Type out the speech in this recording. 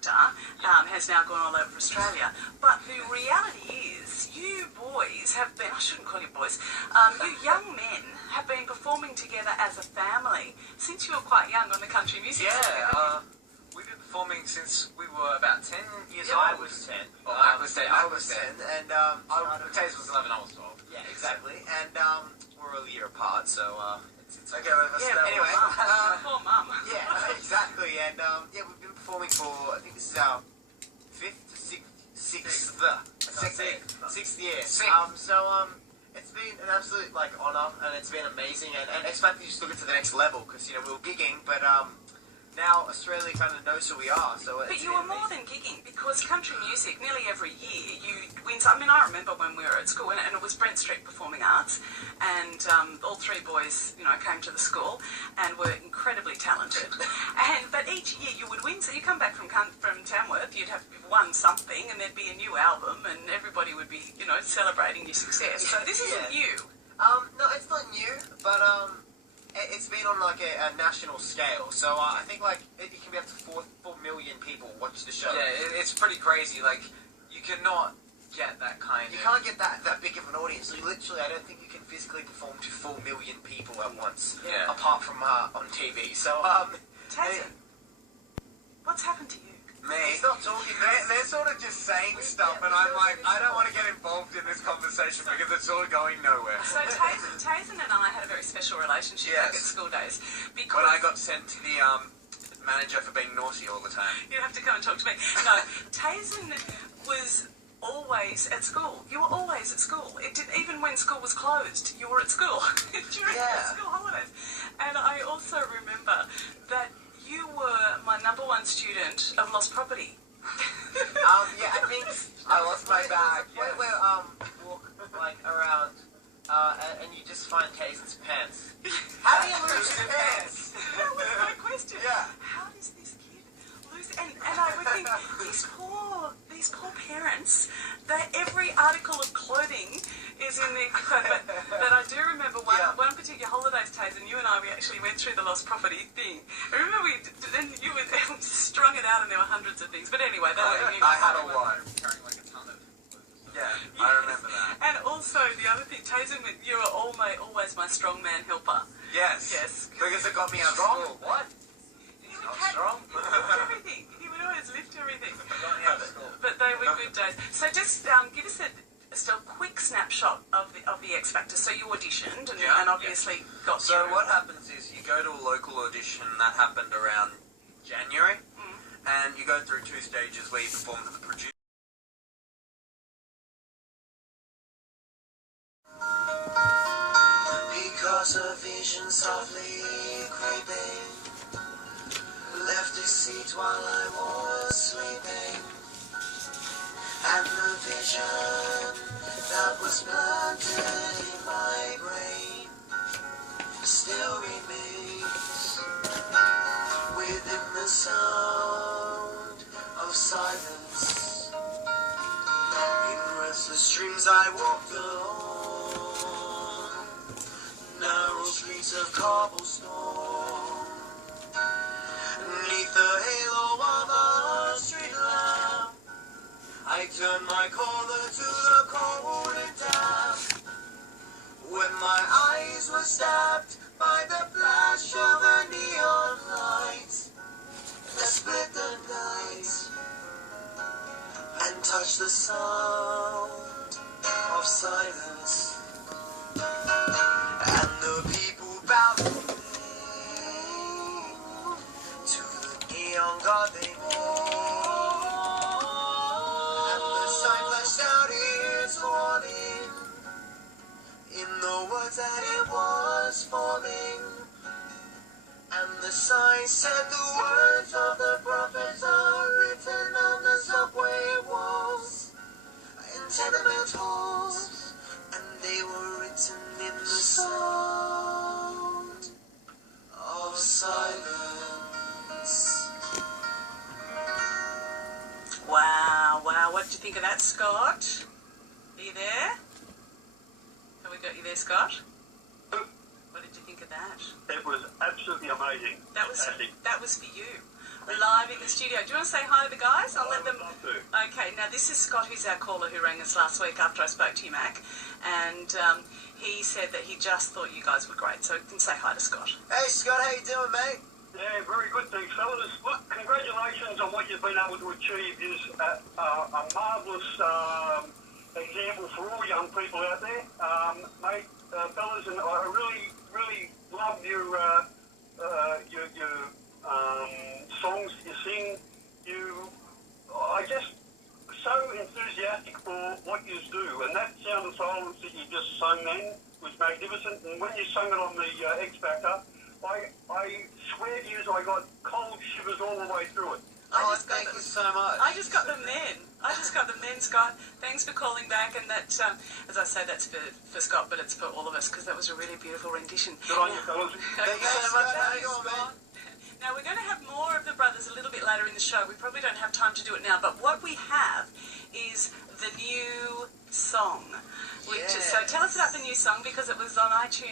Factor has now gone all over Australia. But the reality is, you boys have been, I shouldn't call you boys, you young men have been performing together as a family since you were quite young on the country music circuit. We've been performing since we were about 10 years old. I was 10. Oh, I was 10. I was 10. And, Taze was 11, I was 12. yeah, exactly. And, we're a year apart, so, it's okay. Anyway, poor mum. Yeah, exactly. And, yeah, we've been performing for, I think this is our sixth year. It's been an absolute, honour, and it's been amazing, and X Factor just took it to the next level, because, we were gigging, but, now Australia kind of knows who we are, so But you were more than gigging, because country music, nearly every year, you win. I mean, I remember when we were at school, and it was Brent Street Performing Arts, and all three boys, came to the school, and were incredibly talented. But each year you would win, so you come back from Tamworth, you'd have won something, and there'd be a new album, and everybody would be, celebrating your success. So this isn't new. No, it's not new, but, it's been on a national scale, so I think it can be up to 4 million people watch the show. Yeah, it's pretty crazy. You cannot get that kind You can't get that big of an audience. Literally, I don't think you can physically perform to 4 million people at once. Yeah. Apart from on TV. So Tazen, what's happened to you? Me. He's not talking. They're sort of just saying stuff, and I'm like, I don't want to get involved in this conversation because it's all going nowhere. So Tazen and I had a very special relationship back at school days. Because when I got sent to the manager for being naughty all the time. You have to come and talk to me. No, Tazen was always at school. You were always at school. Even when school was closed, you were at school during the school holidays. And I also remember that you were my #1 student of lost property. Yeah, I think I lost my bag. Where walk around, and you just find Tazen's pants. How do you lose your pants? That was my question. Yeah. How does this kid lose? And I would think these poor parents, that every article of clothing is in their but I do remember one particular holidays, Tazen, you and I, we actually went through the lost property thing. I remember you were strung it out, and there were hundreds of things. But anyway, I had a lot. Carrying a ton of. Yeah, I remember that. And also the other thing, Tazen, you were always my strongman helper. Yes. Yes. Because it got me out of school. What? Not strong. He would lift everything. He would always lift everything. Got me out of school. But they were good days. So just give us a quick snapshot of the X Factor. So you auditioned and obviously got So through. what happens is you go to a local audition that happened around January, and you go through 2 stages where you perform for the producer. Because a vision softly creeping left his seat while I was sleeping, and the vision that was planted in my brain still remains within the sound of silence. In restless dreams I walked alone, narrow streets of cobblestone, neath the halo of a street lamp. I turned my corner to the cold and damp, when my eyes were stabbed by the flash of a neon light that split the night and touched the sound of silence. And the people bowed to the neon god they made, and the sign flashed out its warning in the words that it was forming. And the sign said the words of the prophets are written on the subway walls and tenement halls, and they were written in the sound of silence. Wow, what did you think of that, Scott? Are you there? Have we got you there, Scott? What did you think of that? It was absolutely amazing. That was Fantastic. that was for you. live in the studio. Do you want to say hi to the guys? I'll let them... Love to. Okay, now this is Scott, who's our caller who rang us last week after I spoke to you, Mac. And he said that he just thought you guys were great. So you can say hi to Scott. Hey, Scott, how you doing, mate? Yeah, very good, thanks, fellas. Look, congratulations on what you've been able to achieve. Is a marvellous example for all young people out there, mate, fellas. And I really, really love your songs you sing. I just so enthusiastic for what you do, and that Sound of Silence that you just sung then was magnificent. And when you sung it on the X Factor, I swear to you, I got cold shivers all the way through it. Thank you so much. I just got them then. Scott. Thanks for calling back. And that, as I say, that's for Scott, but it's for all of us because that was a really beautiful rendition. Good on you, fellas. Thank you so much. How you going, man? Now, we're going to have more of the brothers a little bit later in the show. We probably don't have time to do it now, but what we have is the new song. So tell us about the new song because it was on iTunes.